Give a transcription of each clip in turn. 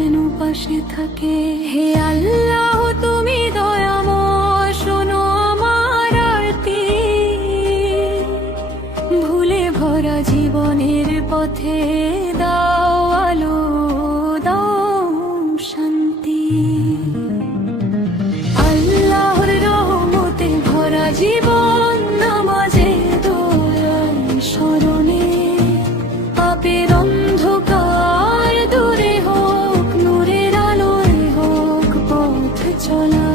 যেন পাশে থাকে। হে আল্লাহ তুমি দয়াময়, শোনো আমার আরতি। ভুলে ভরা জীবনের পথে দাও আলো, দাও শান্তি। আল্লাহর রহমতে ভরা জীবন, নামাজে দোয়ায় স্মরণে। পাপের অন্ধকার দূরে হোক, নূরের আলোয় হোক পথ চলা।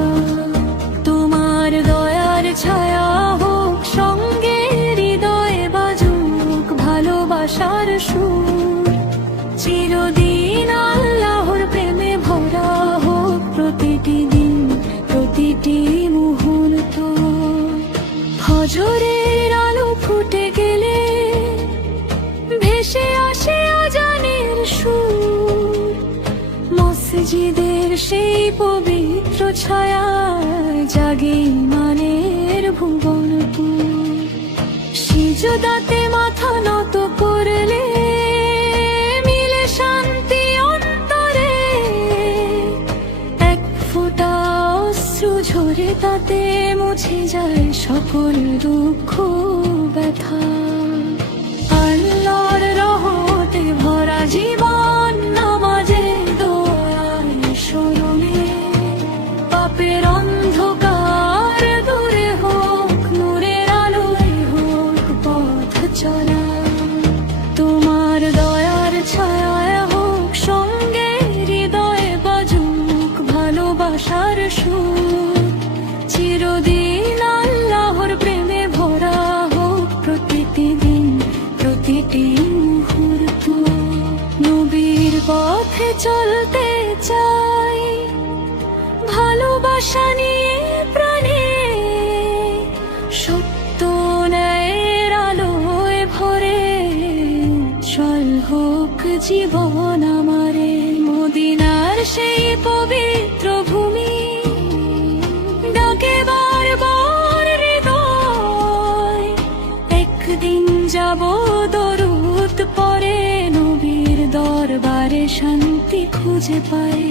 তোমার দয়ার ছায়া হোক সঙ্গে, হৃদয়ে বাজুক ভালোবাসার সুর। চিরদিন আল্লাহর প্রেমে ভরা হোক প্রতিটি দিন, প্রতিটি মুহূর্ত। ফজরের আলো ফুটে গেলে ভেসে আসে আজানের সুর। মসজিদের সেই পবিত্র ছায়ায় জাগে ঈমানের ভুবনপুর। সিজদাতে মাথা নত করলে মিলে শান্তি অন্তরে। এক ফোঁটা অশ্রু ঝরে তাতে মুছে যায় সকল দুঃখ ব্যথা। আল্লাহর রহমতে ভরা জীবন, নামাজে দোয়ায় স্মরণে। পাপের অন্ধকার দূরে হোক, নূরের আলোয় হোক পথ চলা। তোমার দয়ার ছায়া হোক সঙ্গে, হৃদয়ে বাজুক ভালোবাসার সুর। চিরদিন আল্লাহর প্রেমে ভরা হোক প্রতিটি দিন, প্রতিটি মুহূর্ত। নবীর পথে চলতে চাই ভালোবাসা নিয়ে প্রাণে। সত্য ন্যায়ের আলোয় ভরে উজ্জ্বল হোক জীবন আমারে। মদিনার সেই পবিত্র ভূমি ডাকে বারবার হৃদয়। একদিন যাব দরুদ পরে, নবীর দরবারে শান্তি খুঁজে পাই।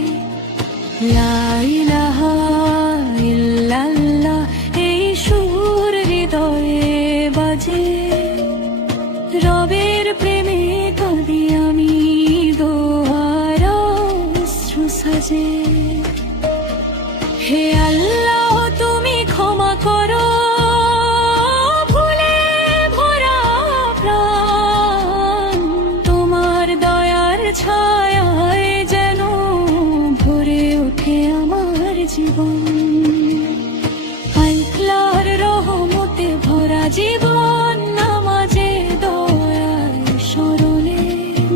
লা ইলাহা ইল্লাল্লাহ এই সুর হৃদয়ে বাজে। রবের প্রেমে কাঁদি আমি, দোয়ার অশ্রু সাজে। হে আল্লাহ তুমি ক্ষমা করো ভুলে ভরা প্রাণ। তোমার দয়ার ছায়ায় যেন ভরে ওঠে আমার জীবন। আল্লাহর রহমতে ভরা জীবন, নামাজে দয়ায় স্মরণে।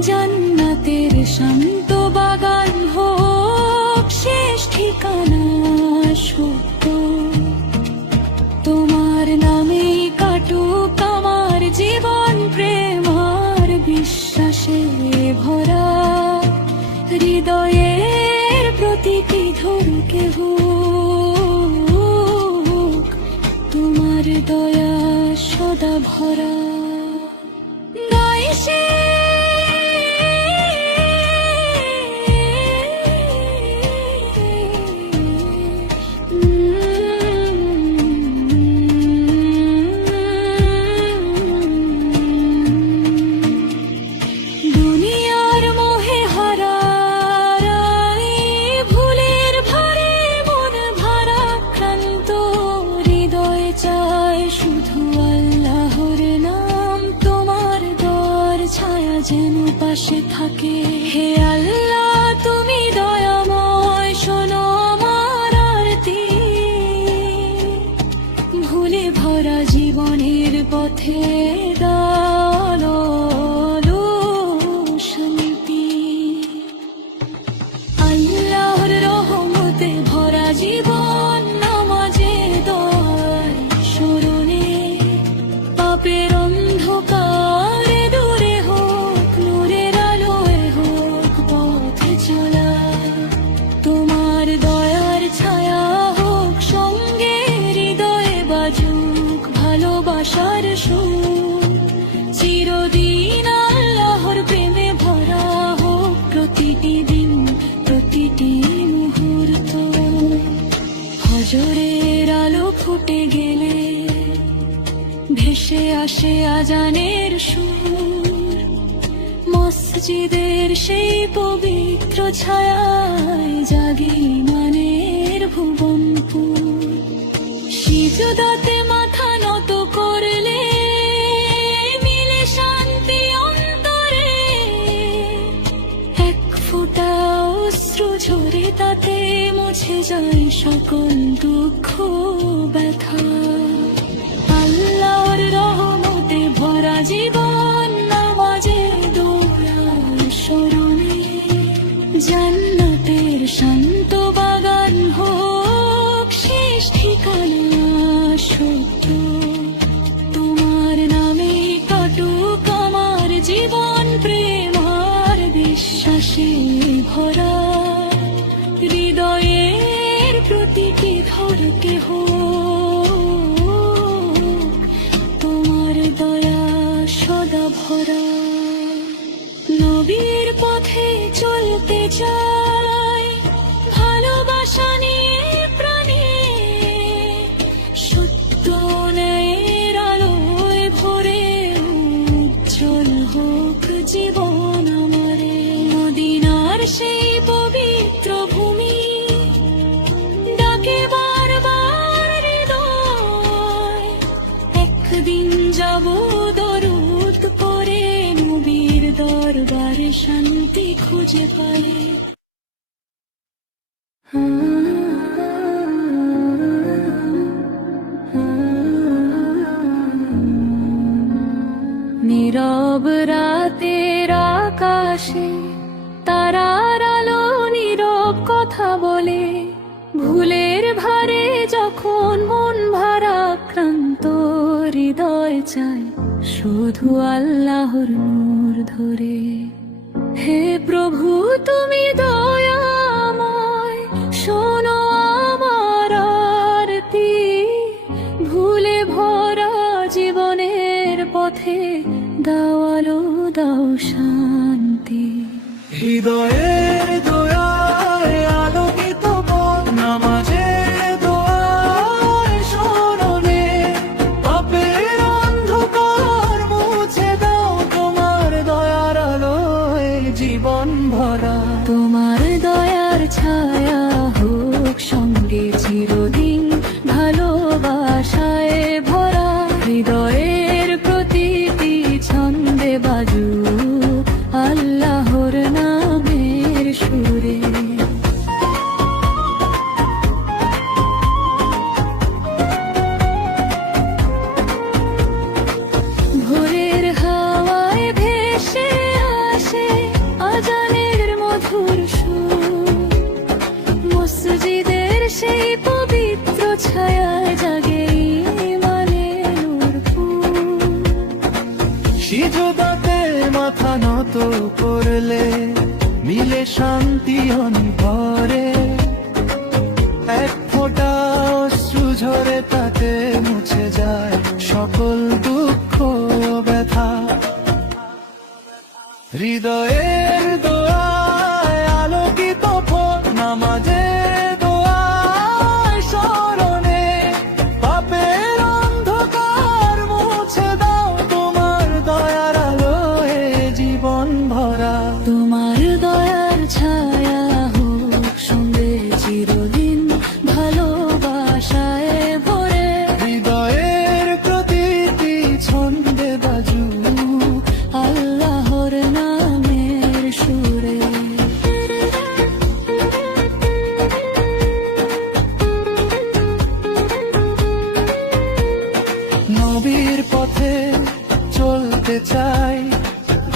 জান্নাতের শান্ত বাগান হোক শেষ ঠিকানা সত্য। তোমার নামেই কাটুক আমার জীবন, প্রেম আর বিশ্বাসে ভরা। হৃদয়ের প্রতিটি ধরুকে হোক তোমার দয়া সদা ভরা। গাইছে দুনিয়ার মোহে হারাই, ভুলের ভারে মন ভারা ক্লান্ত। হৃদয়ে চায় শুধু আল্লাহর নাম, তোমার দর ছায়া যেন পাশে থাকে। হে আল্লাহ তুমি দয়াময়, শোনো আমার আরতি। ভুলে ভরা জীবনের পথে দাও শান্তি। আল্লাহর রহমতে ভরা জীবন, নামাজে দোয়ায় স্মরণে। পাপের অন্ধকার দূরে হোক, নূরের আলোয় হোক পথ চলা। তোমার দয়ার ছায়া হোক সঙ্গে, হৃদয়ে বাজুক ভালোবাসার সুর। ফজরের আলো ফুটে গেলে ভেসে আসে আজানের সুর, মসজিদের সেই পবিত্র ছায়ায় জাগে ইমানের ভুবনপুর। সিজদাতে মাথা নত করলে মিলে শান্তি অন্তরে, এক ফোঁটা অশ্রু ঝরে তাতে মুছে যায় সকল দুঃখ ব্যথা। আল্লাহর রহমতে ভরা জীবন, নামাজে দোয়ার স্মরণে জান্নাতের শান্ত বাগান হোক শেষ ঠিকানা সত্য। তোমার নামে কাটুক আমার জীবন, প্রেম আর বিশ্বাসে ভরা, হৃদয়ের প্রতিটি ধরকে হোক তোমার দয়া সদা ভরা। নবীর পথে চলতে চাই ভালোবাসা নিয়ে প্রাণে, সত্য ন্যায়ের আলোয় ভরে উজ্জ্বল হোক জীবন আমারে। মদিনার সেই পবিত্র ভূমি ডাকে বারবার হৃদয়, একদিন যাব দরুদ পড়ে নবীর দরবারে শান্তি খুঁজে পাই। নীরব রাতের আকাশে তারার আলো নীরব কথা বলে, ভুলের ভারে যখন মন ভারাক্রান্ত হৃদয় চায় শুধু আল্লাহর নূর ধরে। হে প্রভু তুমি দয়াময়, শোনো আমার আরতি, ভুলে ভরা জীবনের পথে দাও আলো দাও শান্তি। হৃদয়ের দয়ায় আলোকিত পথ, নামাজে দোয়ায় স্মরণে পাপের অন্ধকার মুছে দাও তোমার দয়ার আলোয় জীবন ভরা। তোমার দয়ার ছায়া হোক সঙ্গে চিরদিন, ভালোবাসায় ভরা, হৃদয়ের প্রতিটি ছন্দে বাজু আল্লাহর নামের সুরে। ভোরের হাওয়ায় ভেসে আসে আজানের মধুর সুর, মসজিদের সেই পবিত্র ছায়ায় জাগে ইমানের নূরপুর। সিজদাতে মাথা নত করলে মিলে শান্তি অনিভরে, এক ফোঁটা অশ্রু ঝরে তাতে মুছে যায় সকল দুঃখ ব্যথা। হৃদয়ের দোয়ায় আলোকিত পথ, নামাজে দোয়ায় স্মরণে পাপের অন্ধকার মুছে দাও তোমার দয়ার আলোয় জীবন ভরা। তোমার দয়ার ছায়া হোক সঙ্গে চিরদিন, ভালোবাসায় ভরে, হৃদয়ের প্রতিটি ছন্দে বাজু আল্লাহর নামের সুরে। নবীর পথে চলতে চাই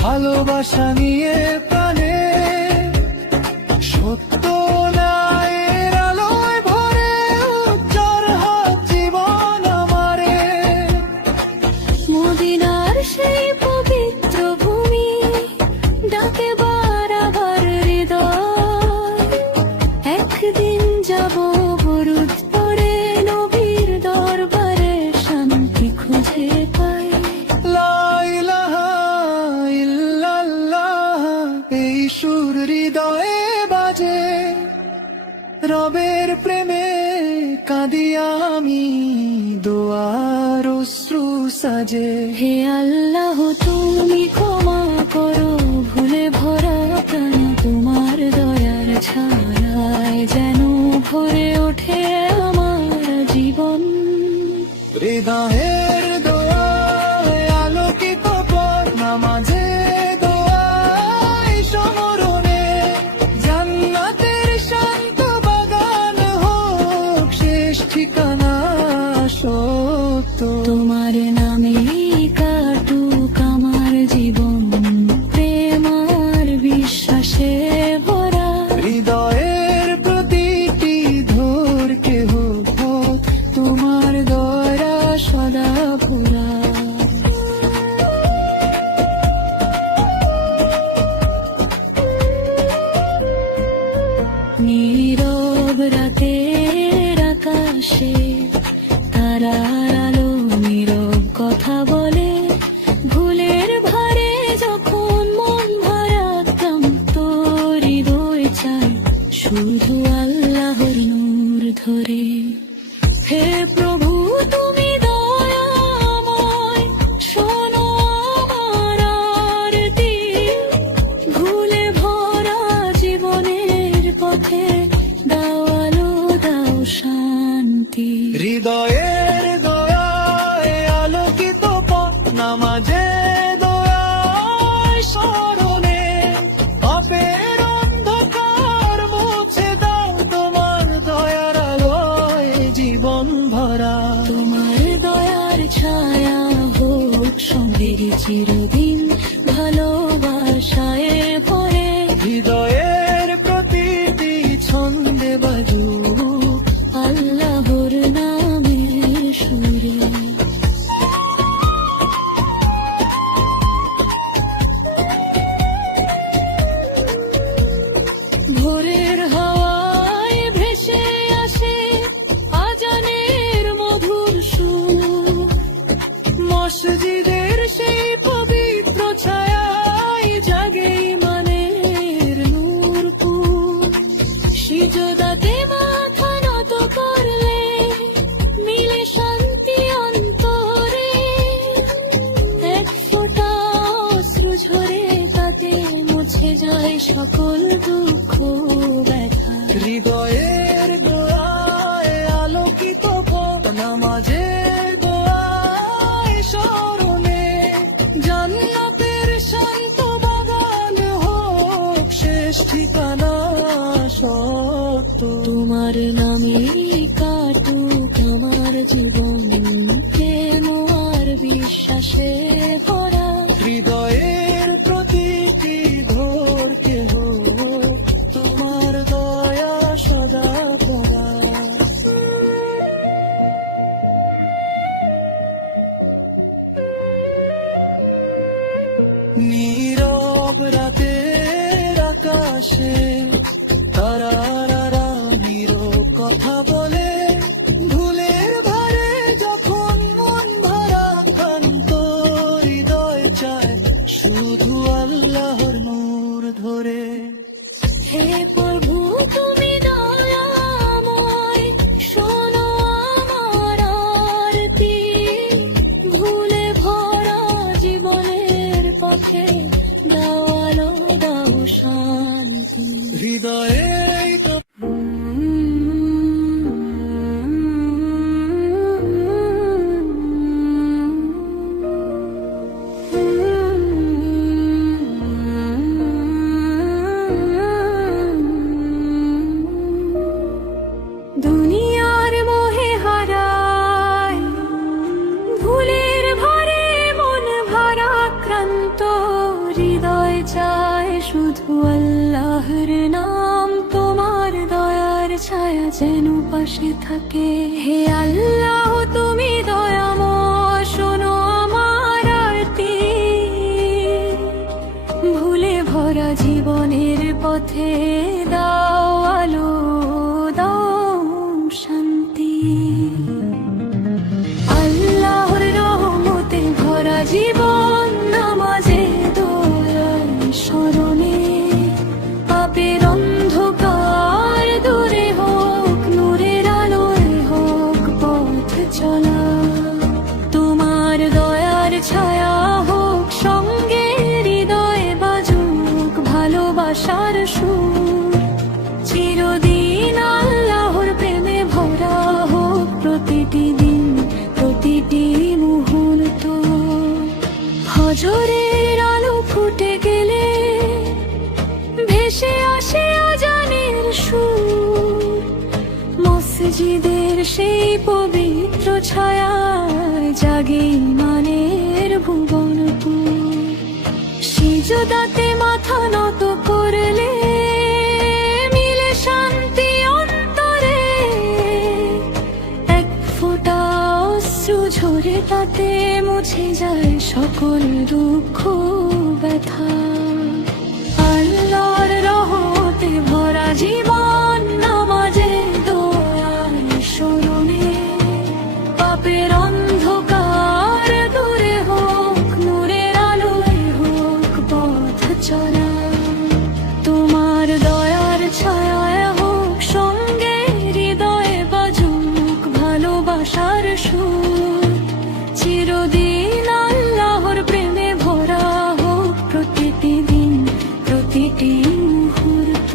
ভালোবাসা নিয়ে প্রাণে, সত্য ন্যায়ের আলোয় ভরে উজ্জ্বল হোক জীবন আমারে। মদিনার সেই পবিত্র ভূমি ডাকে বারবার হৃদয়, একদিন যাব বরুদ পড়ে নবীর দরবারে শান্তি খুঁজে পাই। লা ইলাহা ইল্লাল্লাহ, এই সুর হৃদয়ে বাজে, রবের প্রেমে কাঁদে দোয়ার অশ্রু সাজে। হে আল্লাহ তুমি ক্ষমা করো ভুলে ভরা প্রাণ, তোমার দয়ার ছায়ায় যেন ভরে ওঠে আমার জীবন। হৃদয়ের দোয়ায় আলোকিত পথ, নামাজে দোয়ায় সমরণে, জান্নাতের শান্ত বাগান হোক শেষ ঠিকানা সত্য। তোমার নামে কাটুক আমার জীবন, প্রেম আর বিশ্বাসে ভরা। হৃদয়ের প্রতিটি ধরকে হোক পথ, তোমার দয়া সদা ভরা। নীরব রাতের আকাশে তারার আলো নীরব কথা বলে, ভুলের ভারে যখন মন ভরাতাম, তোর হৃদয় চাই শুধু আল্লাহর নূর ধরে। হে প্রভু তুমি দয়াময়, শোনো আমার আরতি, ভুলে ভরা জীবনের পথে দাও আলো দাও শান্তি। হৃদয়ের দয়ায় আলোকিত পথ, নামাজে দয়ায় স্মরণে, পাপের অন্ধকার মুছে দাও তোমার দয়ার আলোয় জীবন ভরা। তোমার দয়ার ছায়া হোক সঙ্গে চিরদিন, ভালোবাসায় ভরে। হৃদয়ের প্রতিটি ছন্দে বাজু আল্লাহর নামের সুরে। ভোরের হাওয়ায় ভেসে আসে আজানের মধুর সুর, মসজিদের সেই পবিত্র ছায়ায় জাগে ইমানের নূরপুর। সিজদাতে মাথা নত করলে মিলে শান্তি অন্তরে, এক ফোঁটা অশ্রু ঝরে তাতে মুছে যায় সকল দুঃখ ব্যথা। হৃদয়ের দোয়ায় আলোকিত পথ, নামাজে দোয়ায় স্মরণে, জান্নাতের শান্ত বাগান হোক শেষ ঠিকানা সত্য। তোমার নামে কাটুক আমার জীবন, প্রেম আর বিশ্বাসে ভরা। হৃদয়ের প্রতিটি ধরকে হোক তোমার দয়া সদা ভরা। নীরব রাতের আকাশে তারারা নীরব কথা বলে, ভুলের ভারে যখন মন ভরা ক্লান্ত, হৃদয় চায় শুধু আল্লাহর নূর ধরে। হে প্রভু তুমি দয়াময়, শোনো আমার আরতি, ভুলে ভরা জীবনের পথে দাও আলো দাও শান্তি। হৃদয়ে তো দুনিয়ার মোহে হারায়, ভুলের ভারে মন ভরা ক্রান্ত, হৃদয় চায় শুধু আল্লাহর নাম, তোমার দয়ার ছায়া যেন পাশে থাকে। হে আল্লাহ তুমি দয়াময়, শোনো আমার আরতি, ভুলে ভরা জীবনের পথে দাও আলো দাও শান্তি। আল্লাহর রহমতে ভরা জীবন, নামাজে দোয়ায় স্মরণে, পাপের অন্ধকার দূরে হোক, নূরের আলোয় হোক পথ মসজিদের সেই পবিত্র ছায়ায় জাগে ইমানের ভুবনপুর। সিজদাতে মাথা নত করলে মিলে শান্তি অন্তরে, এক ফোঁটা অশ্রু ঝরে তাতে মুছে যায় সকল দুঃখ ব্যথা। আল্লাহর রহমতে ভরা জীবন, নামাজে দোয়ার স্মরণে, পাপের অন্ধকার দূরে হোক, নূরের আলোয় হোক পথ চলা। তোমার দয়ার ছায়ায় হোক সঙ্গে, হৃদয়ে বাজুক ভালোবাসার সুর। চিরদিন আল্লাহর প্রেমে ভরা হোক প্রতিটি দিন, প্রতিটি মুহূর্ত।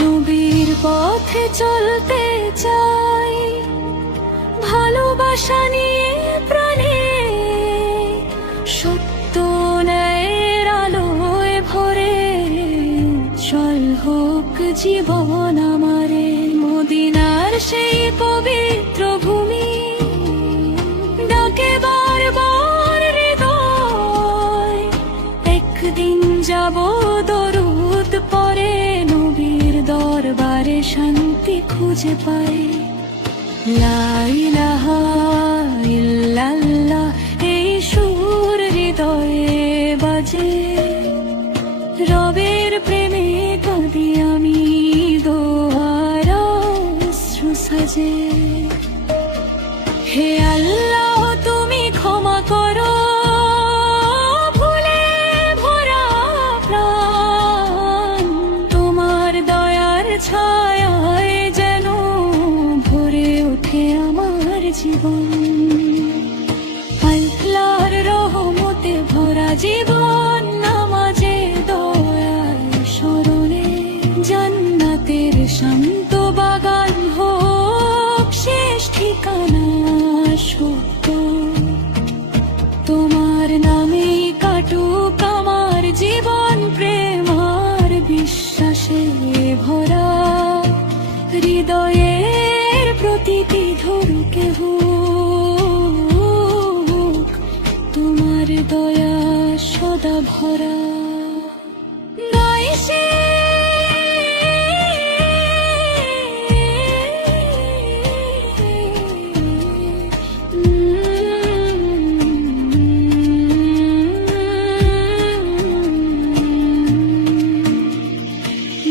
নবীর পথে চলতে চাই ভালোবাসা নিয়ে প্রাণে, সত্য ন্যায়ের আলোয় ভরে উজ্জ্বল হোক জীবন আমারে। মদিনার সেই পবিত্র ভূমি ডাকে বারবার হৃদয়, একদিন যাব দরুদ পরে, নবীর দরবারে শান্তি খুঁজে পাই। লা ইলাহা ইল্লাল্লাহ এই সুর হৃদয়ে বাজে, রবের প্রেমে কাঁদি আমি দোয়ার অশ্রু সাজে। হে আল্লাহ তুমি ক্ষমা করো ভুলে ভরা প্রাণ, তোমার দয়ার ছায়ায় যেন ভরে ওঠে আমার জীবন। আল্লাহর রহমতে ভরা জীবন, নামাজে দয়ার স্মরণে, জান্নাতের শান্ত বাগান হোক শেষ ঠিকানা সত্য। তোমার নামে কাটুক আমার জীবন, প্রেম আর বিশ্বাসে ভরা, হৃদয়ের প্রতিটি ধরুকে হোক তোমার দয়া সদা ভরা। গাই সে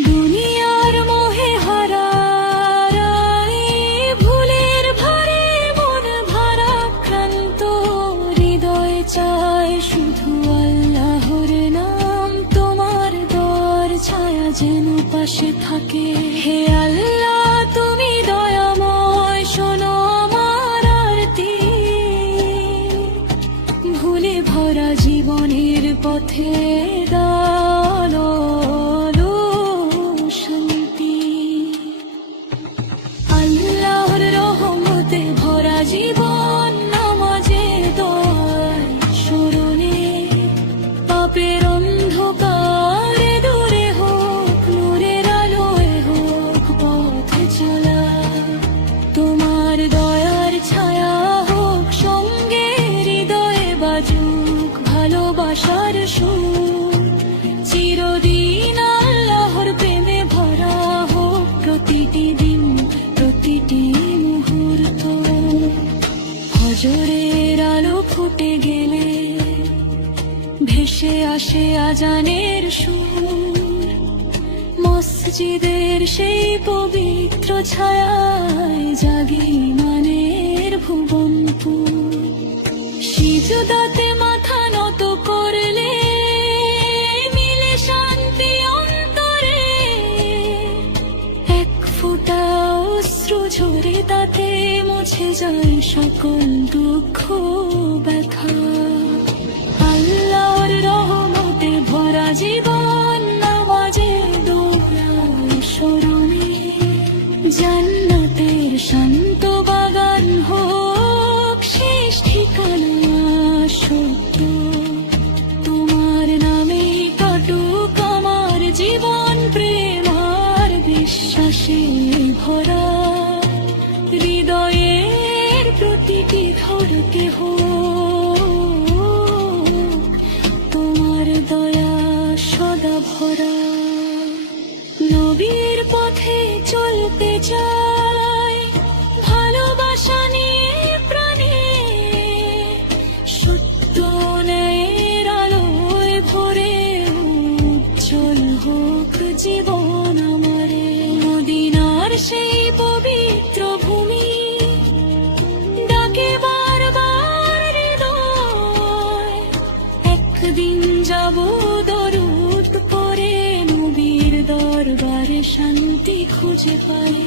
দুনিয়ার মোহে হারাই, ভুলের ভারে মন ভারাক্রান্ত, হৃদয় চায় শুধু আল্লাহর নাম, তোমার দর ছায়া যেন পাশে থাকে। হে আল্লাহ তুমি দয়াময়, শোনো আমার আরতি, ভুলে ভরা জীবনের পথে দাও শান্তি। আল্লাহর রহমতে ভরা জীবন, নামাজে দোয়ার স্মরণে, পাপের অন্ধকার দূরে হোক, নূরের আলোয় হোক পথ চলা। তোমার দয়ার ছায়া হোক সঙ্গে, হৃদয়ে বাজুক ভালোবাসার সুর। চিরদিন আল্লাহর প্রেমে ভরা হোক প্রতিটি দিন, প্রতিটি মুহূর্ত। ফজরের আলো ফুটে গেলে ভেসে আসে আজানের সুর, মসজিদের সেই পবিত্র ছায়ায় জাগে ইমানের ভুবনপুর। সিজদাতে মাথা নত করলে মিলে শান্তি অন্তরে, এক ফোঁটা অশ্রু ঝরে তাতে মুছে যায় সকল দুঃখ ব্যথা। আল্লাহর রহমতে ভরা জীবন, নামাজে দোয়ার স্মরণে, জান্নাতের শান্ত বাগান হোক শেষ ঠিকানা সত্য। তোমার নামে কাটুক আমার জীবন, প্রেম আর বিশ্বাসে ভরা, পথে চলতে চাই, ভালোবাসা নিয়ে প্রাণে সত্য ন্যায়ের আলোয় ভরে উজ্জ্বল হোক জীবন আমারে। মদিনার সেই পবিত্র ভূমি ডাকে বারবার হৃদয়, একদিন যাব দরুদ পড়ে নবীর দরবারে শান্তি খুঁজে পাই।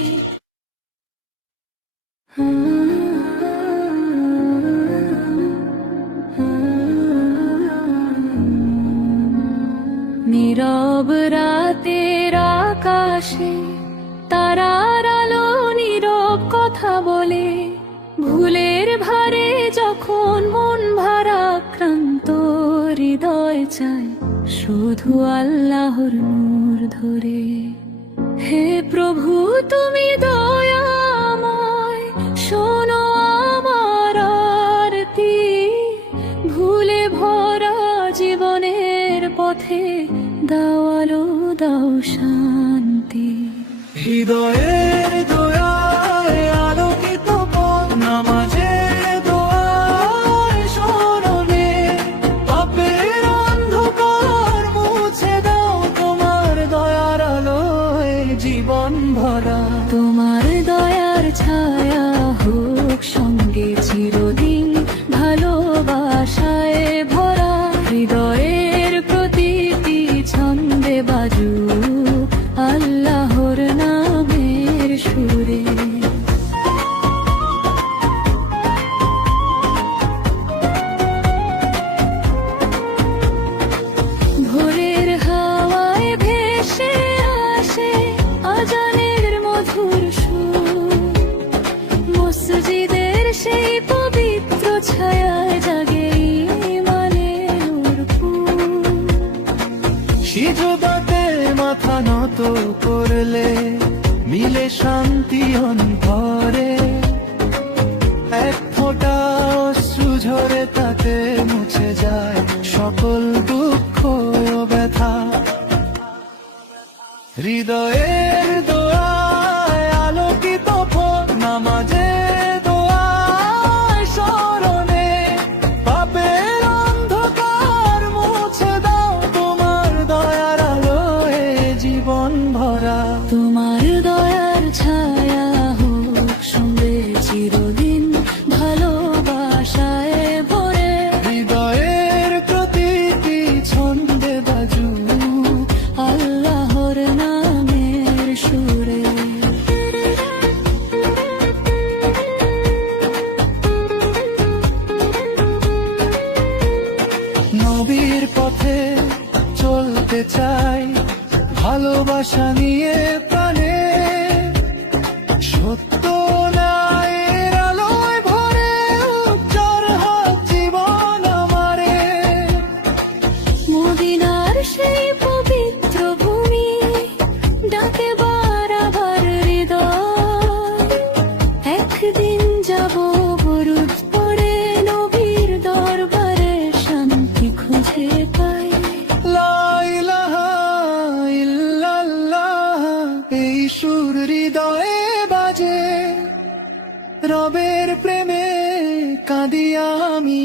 নীরব রাতের আকাশে তারার আলো নীরব কথা বলে, ভুলের ভারে যখন মন ভারাক্রান্ত হৃদয় চায় শুধু আল্লাহর নূর ধরে। হে প্রভু তুমি দয়াময়, শোনো আমার আরতি, ভুলে ভরা জীবনের পথে দাও আলো দাও শান্তি। হৃদয়ের দয়ায় আলোকিত পথ, নামাজে দোয়ায় স্মরণে পাপের অন্ধকার মুছে দাও তোমার দয়ার আলোয় জীবন ভরা। তোমার দয়ার ছায়া হোক সঙ্গে চিরদিন, ভালোবাসায় ভরা হৃদয়ের প্রতিটি ছন্দে বাজু আল্লাহর নামের সুরে। ভোরের হাওয়ায় ভেসে আসে আজানের মধুর সুর, মসজিদের সেই পবিত্র ছায়ায় জাগে ঈমানের ফুল। সিজদাতে মাথা নত করলে মিলে শান্তি অন্তরে, এক ফোঁটা অশ্রু ঝরে তাতে মুছে যায় সকল দুঃখ ও ব্যথা। হৃদয়ের দোয়ায় আলোকিত পথ, নামাজে দোয়ায় স্মরণে পাপের অন্ধকার মুছে দাও তোমার দয়ার আলোয় জীবন ভরা। তোমার দয়ার ছায়া হোক সঙ্গে চিরদিন, ভালোবাসায় ভরে হৃদয়ের প্রতিটি ছন্দে বাজু আল্লাহর নামের সুরে। নবীর পথে চলতে চাই, ভালোবাসা নিয়ে প্রাণে সত্য ন্যায়ের আলোয় ভরে উজ্জ্বল হোক জীবন আমারে। মদিনার সেই পবিত্র ভূমি ডাকে বারবার হৃদয়, একদিন যাব বরুদ পড়ে নবীর দরবারে শান্তি খুঁজে পাই। লা ইলাহা ইল্লাল্লাহ, এই সুর হৃদয়ে বাজে, রবের প্রেমে কাঁদি আমি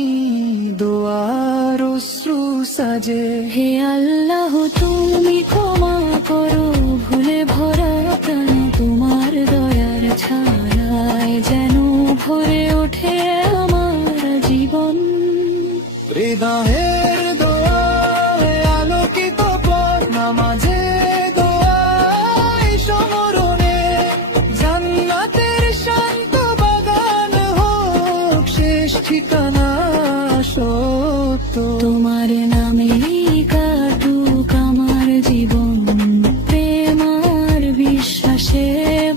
দোয়ার অশ্রু সাজে। হে আল্লাহ তুমি ক্ষমা করো ভুলে ভরা প্রাণ, তোমার দয়ার ছায়ায় যেন ভরে ওঠে আমার জীবন। হৃদয়ের দোয়ায় আলোকিত পথ, নামাজে দোয়ায় স্মরণে জান্নাতের শান্ত বাগান হোক শেষ ঠিকানা সত্য। তোমার নামে কাটুক আমার জীবন, প্রেম আর বিশ্বাসে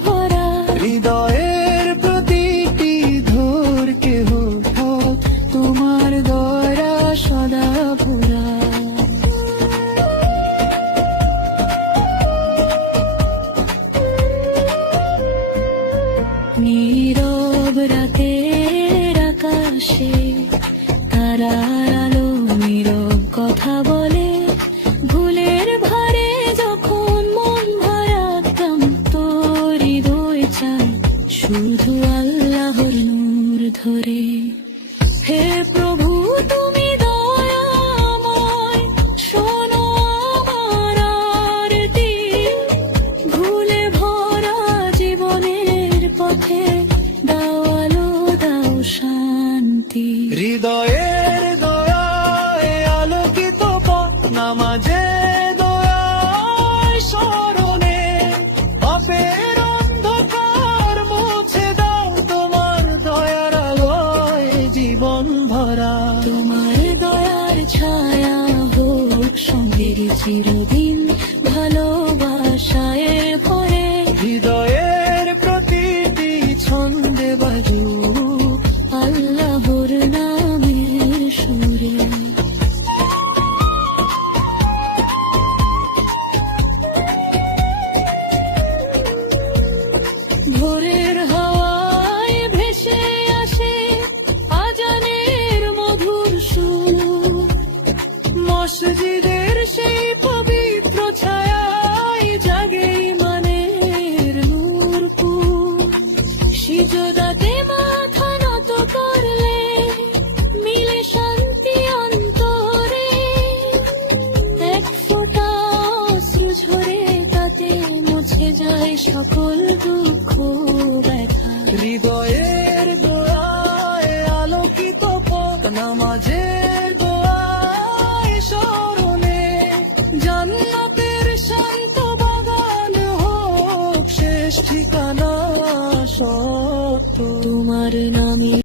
ভরা হৃদয়ের প্রতিটি ধরকে হোক তোমার দয়া সদা ভরা। নীরব রাতের আকাশে তারার আলো নীরব কথা বলে, ভুলের ভারে যখন মন ভারাক্রান্ত শুধু আল্লাহর নূর ধরে। হে প্রভু তুমি দয়াময়, শোনো আমার আরতি। ভুলে ভরা জীবনের পথে দাও আলো, দাও শান্তি। হৃদয়ের দয়ায় আলোকিত পথ, নামাজে দয়ায় স্মরণে পাপের অন্ধকার মুছে দাও, তোমার দয়ার আলোয় জীবন ভরা। তোমার দয়ার ছায়া হোক সঙ্গে চিরদিন, ভালোবাসায় ভরে। হৃদয়ের প্রতিটি ছন্দে বাজু আল্লাহর নামের সুরে। ভোরের হাওয়ায় ভেসে আসে আজানের মধুর সুর। মসজিদের সেই পবিত্র ছায়ায় জাগে ইমানের নূরপুর। সিজদাতে মাথা নত করলে মিলে শান্তি অন্তরে। এক ফোঁটা অশ্রু ঝরে তাতে মুছে যায় সকল দুঃখ ব্যথা। হৃদয়ের দোয়ায় আলোকিত পথ, নামাজের দোয়ায় স্মরণে জান্নাতের শান্ত বাগান হোক শেষ ঠিকানা সত্য। তোমার নামে